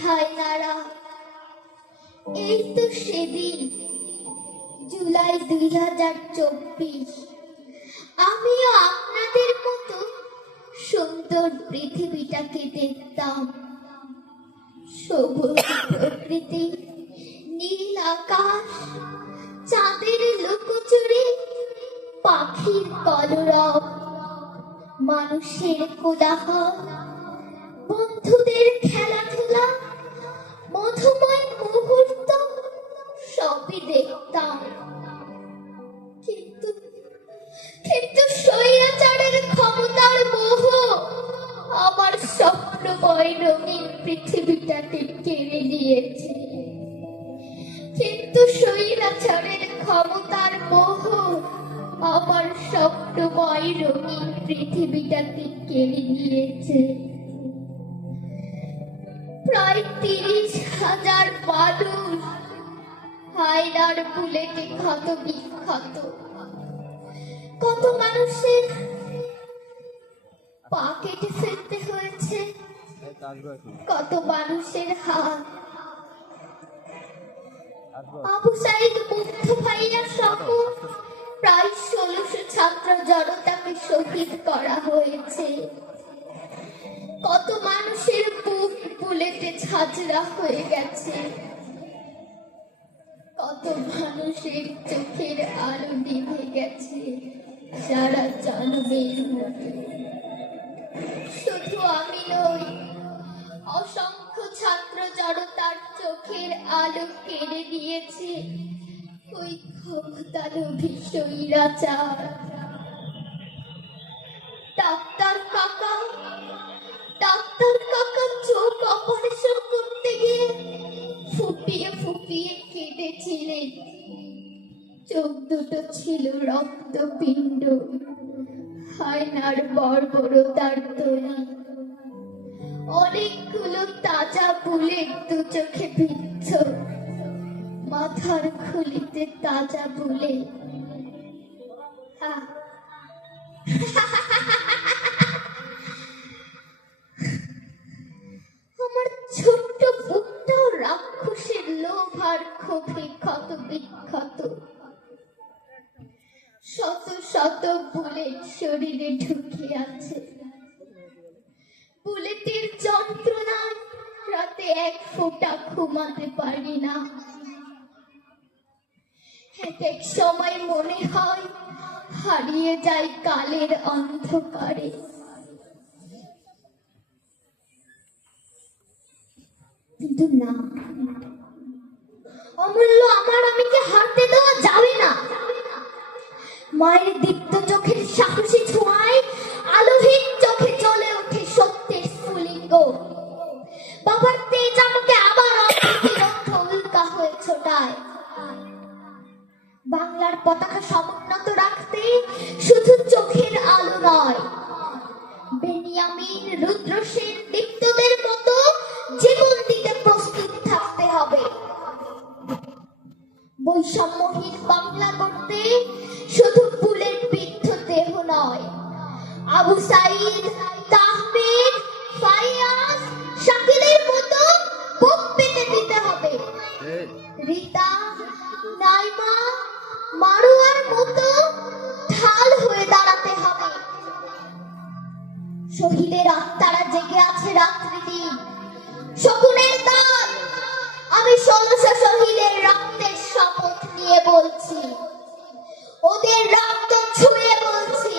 হায়নারা, এই তো সেদিন জুলাই 2024, আমিও আপনাদের মতো সুন্দর পৃথিবীটাকে দেখতাম। সবুজ প্রকৃতি, নীল আকাশ, চাঁদের লুকোচুরি, পাখির কলরব, মানুষের কোলাহল, বন্ধুদের খেলাধুলা, মধুময় মুহূর্ত সবই দেখতাম। কিন্তু কিন্তু স্বৈরাচারের ক্ষমতার মোহ আমার স্বপ্নময় রঙিন পৃথিবীটাকে কেড়ে নিয়েছে। কিন্তু স্বৈরাচারের ক্ষমতার মোহ আমার স্বপ্নময় রঙিন পৃথিবীটাকে কেড়ে নিয়েছে। প্রায় 30,000 মানুষ হায়নার বুলেটে ক্ষত বিক্ষত। কত মানুষের পা কেটে ফেলতে হয়েছে, কত মানুষের হাত। আবু সাইদ মুগ্ধ ভাইয়া সহ প্রায় 1600 ছাত্র জনতাকে শহীদ করা হয়েছে। কত মানুষের বুক বুলেটে ঝাঁঝরা হয়ে গেছে, কত মানুষের চোখের আলো নিভে গেছে সারা জন্মের মতো। শুধু আমি নই, অসংখ্য ছাত্র জনতার চোখের আলো কেড়ে নিয়েছে ওই ক্ষমতালোভী স্বৈরাচার। ডাক্তার কাকা চোখ অপারেশন করতে গিয়ে ফুপিয়ে ফুপিয়ে কেঁদেছিলেন। চোখ দুটো ছিল রক্তপিণ্ড, হায়নার বর্বরতার তৈরি। অনেকগুলো তাজা বুলেট দু চোখে বিদ্ধ, মাথার খুলিতে তাজা বুলেট। আমার ছোট্ট বুকটাও রাক্ষসের লোভ আর ক্ষোভে ক্ষত বিক্ষত। শত শত বুলেট শরীরে ঢুকে আছে। বুলেটের যন্ত্রণায় রাতে এক ফোঁটা ঘুমাতে পারি না। এক এক সময় মনে হয় হারিয়ে যায় কালের অন্ধকারে। কিন্তু না, অমূল্য আমার আমিকে হারতে দেওয়া যাবে না। মায়ের দীপ্ত চোখের সাহসী ছোঁয়ায় আলোহীন চোখে জ্বলে ওঠে সত্যের স্ফুলিঙ্গ। বাবার তেজ আমাকে আবার অপ্রতিরোধ্য উল্কা হয়ে ছোটায়। বাংলার পতাকা সমুন্নত রাখতে শুধু চোখের আলো নয়, বেনিয়ামিন, রুদ্রসেন, দীপ্তদের মতো জীবন দিতে প্রস্তুত থাকতে হবে। বৈষম্যহীন বাংলা করতে শুধু বুলেট বিদ্ধ দেহ নয়, আবু সাইদ, তাহমিদ, ফাইয়াজ, শাকিলের মতো বুক পেতে দিতে হবে। রীতা, নাইমা, মারুয়ার মতো ঢাল হয়ে দাঁড়াতে হবে। শহীদের আত্মারা জেগে আছে রাত্রি দিন। শকুনের দান, আমি 1600 শহীদের রক্তের শপথ নিয়ে বলছি, ওদের রক্ত ছুঁয়ে বলছি,